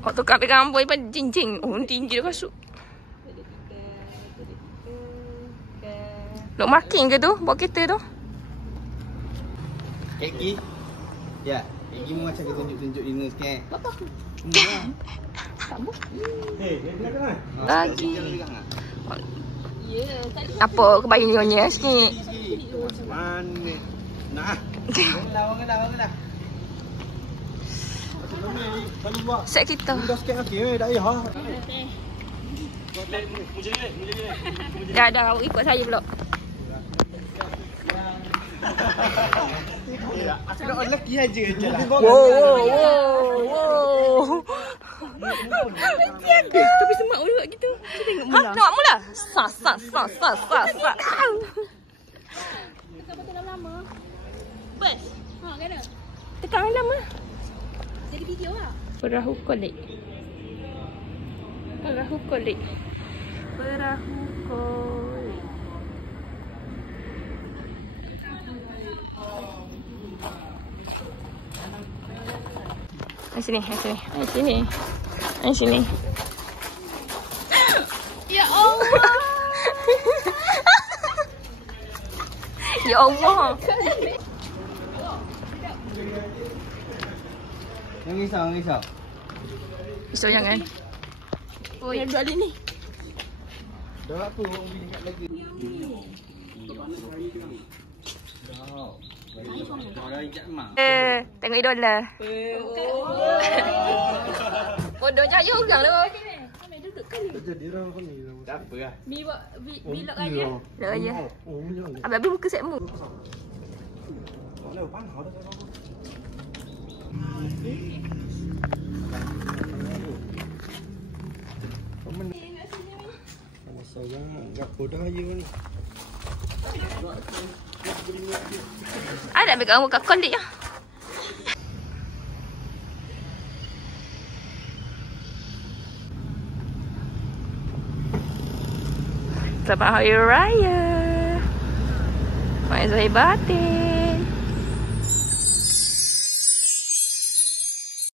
Waktu kami rambut pun cincin. Oh, tinggi dah kasut. Nak makin ke tu? Bawa kereta tu? Kaki. Ya, kaki mu macam tunjuk-tunjuk dina sikit. Bapak aku. Tak boleh. Lagi. Apa kebayu nyonya sikit? Mana? Nah. Orang Set kita. dah sikit okey dah ya. Dah ikut saya pula. Aku nak lelaki aja je lah. Wow. Tapi semak juga gitu. Kita tengok mula. Ha, nak mula? Sa. Betul lama. Bus. Ha, kena. Tekan lama. Jadi video lah. Perahu kolik. Sini. Ya Allah. Ya Allah. Jangan risau. Risau jangan. Oh, yang dua ni. Dah apa orang boleh ingat lagi. Tengok idola. Bodoh jaya orang tu. Jadi orang kau ni. Tak apa lah. Vlog aja. Dah ya. Oh, jangan. Habis muka setmu. Kalau panau dah kau. Sayang, gapo dah ya ni. Ada ambil kamu kat kolik ah. Selamat Hari Raya. Mai Zahir batin.